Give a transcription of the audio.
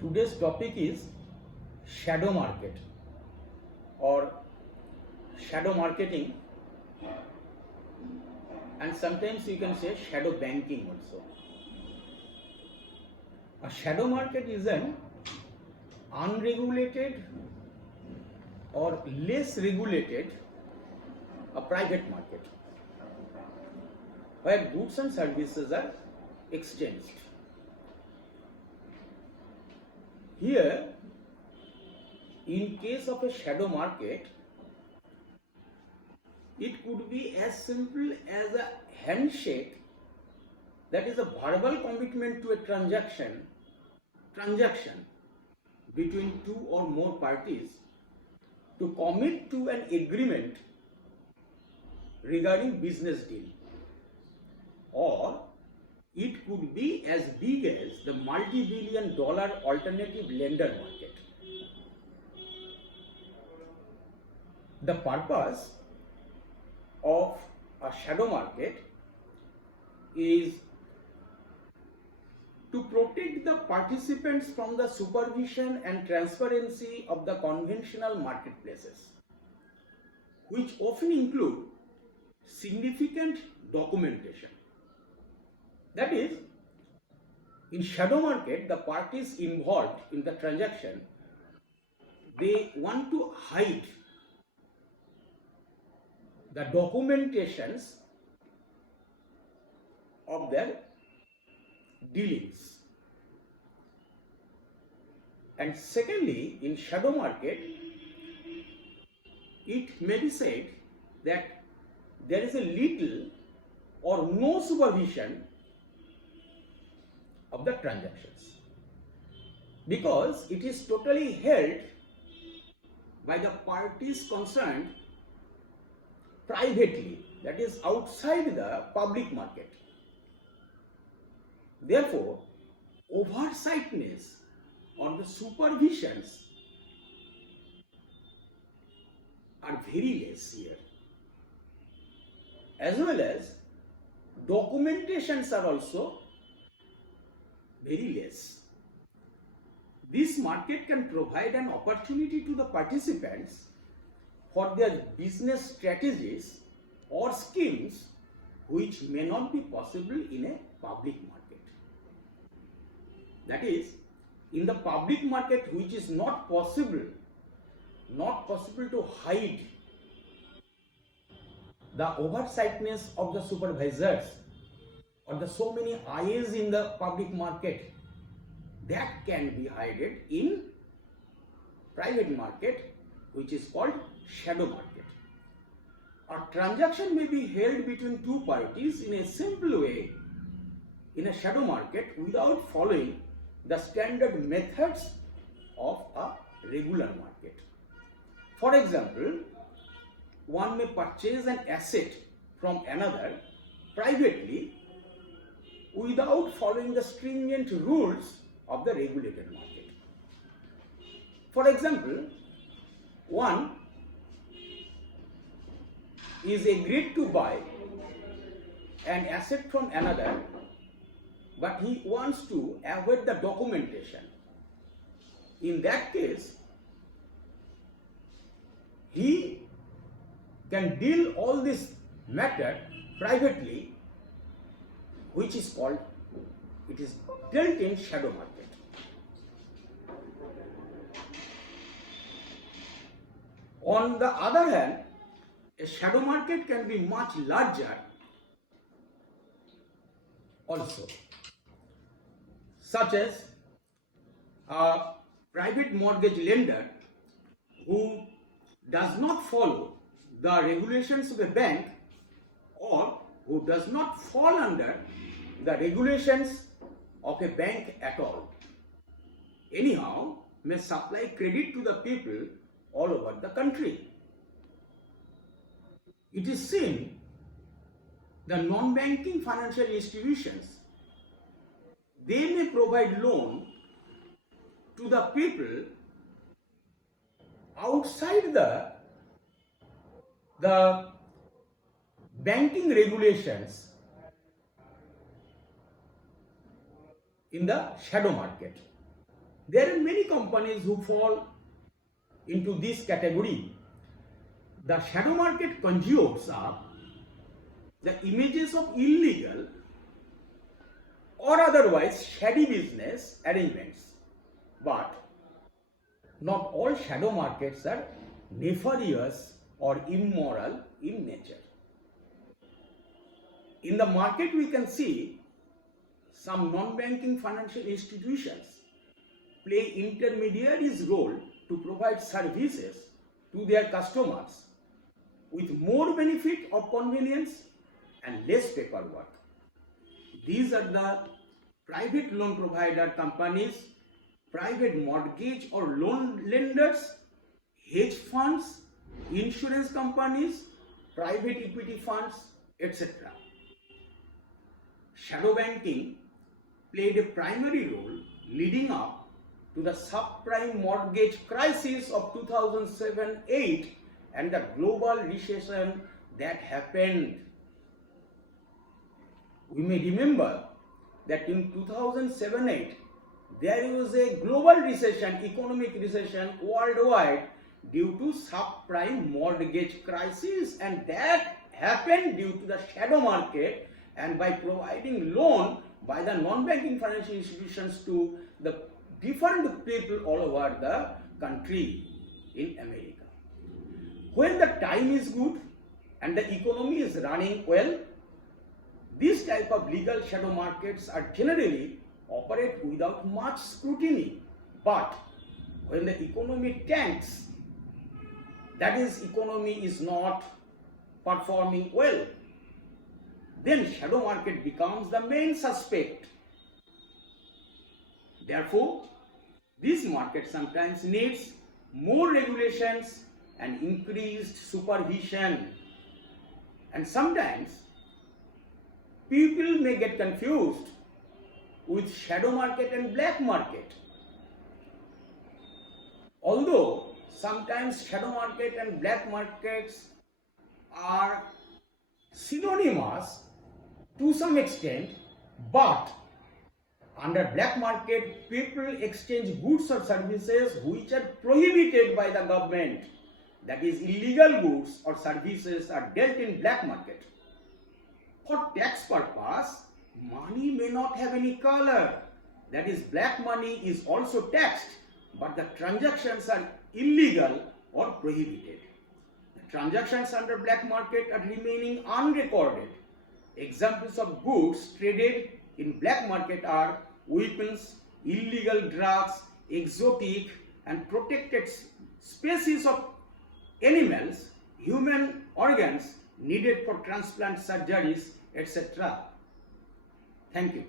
Today's topic is shadow market or shadow marketing, and sometimes you can say shadow banking also. A shadow market is an unregulated or less regulated a private market where goods and services are exchanged. Here, in case of a shadow market, it could be as simple as a handshake, that is a verbal commitment to a transaction between two or more parties to commit to an agreement regarding business deal, or it could be as big as the multi-billion dollar alternative lender market. The purpose of a shadow market is to protect the participants from the supervision and transparency of the conventional marketplaces, which often include significant documentation. That is, in shadow market, the parties involved in the transaction, they want to hide the documentations of their dealings. And secondly, in shadow market, it may be said that there is a little or no supervision of the transactions, because it is totally held by the parties concerned privately, that is outside the public market. Therefore, oversightness or the supervisions are very less here, as well as documentations are also very less. This market can provide an opportunity to the participants for their business strategies or schemes which may not be possible in a public market. That is, in the public market, which is not possible to hide the oversightness of the supervisors or the so many eyes in the public market, that can be hidden in private market, which is called shadow market. A transaction may be held between two parties in a simple way in a shadow market without following the standard methods of a regular market. For example, one may purchase an asset from another privately without following the stringent rules of the regulated market. For example, one is agreed to buy an asset from another, but he wants to avoid the documentation. In that case, he can deal all this matter privately, which is called, it is dealt in shadow market. On the other hand, a shadow market can be much larger also, such as a private mortgage lender who does not follow the regulations of a bank or who does not fall under the regulations of a bank at all, anyhow may supply credit to the people all over the country. It is seen the non-banking financial institutions, they may provide loan to the people outside the banking regulations in the shadow market. There are many companies who fall into this category. The shadow market conjures up the images of illegal or otherwise shady business arrangements. But not all shadow markets are nefarious or immoral in nature. In the market, we can see some non-banking financial institutions play intermediaries' role to provide services to their customers with more benefit of convenience and less paperwork. These are the private loan provider companies, private mortgage or loan lenders, hedge funds, insurance companies, private equity funds, etc. Shadow banking played a primary role leading up to the subprime mortgage crisis of 2007-8 and the global recession that happened. We may remember that in 2007-8 there was a global recession, economic recession worldwide due to subprime mortgage crisis, and that happened due to the shadow market and by providing loan by the non-banking financial institutions to the different people all over the country in America. When the time is good and the economy is running well, these type of legal shadow markets are generally operate without much scrutiny. But when the economy tanks, that is, economy is not performing well, then shadow market becomes the main suspect. Therefore, this market sometimes needs more regulations and increased supervision. And sometimes people may get confused with shadow market and black market. Although sometimes shadow market and black markets are synonymous to some extent, but under black market, people exchange goods or services which are prohibited by the government. That is, illegal goods or services are dealt in black market. For tax purpose, money may not have any color. That is, black money is also taxed, but the transactions are illegal or prohibited. The transactions under black market are remaining unrecorded. Examples of goods traded in black market are weapons, illegal drugs, exotic and protected species of animals, human organs needed for transplant surgeries, etc. Thank you.